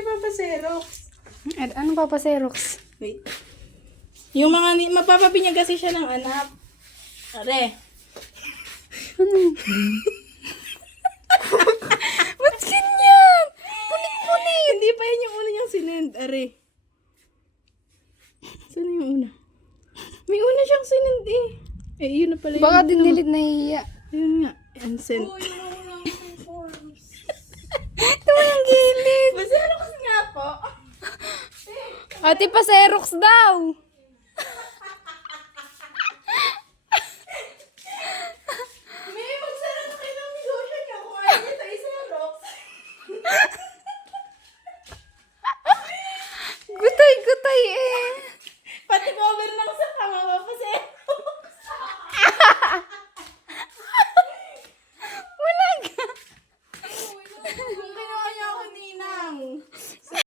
ipapaserox. Anong papaserox? Wait. Yung mga, mapapabinyag kasi siya ng anak. Are. Ba't ganyan? Punit-punit. Hindi pa yan yung una niyang sinend. Are. Saan yung una? May una siyang sinend eh. Eh, yun na pala yun. Baka dinilit na hiya. Ayun nga. Unsent. Ito yung gilid. Paserox nga po. Ate, paserox daw.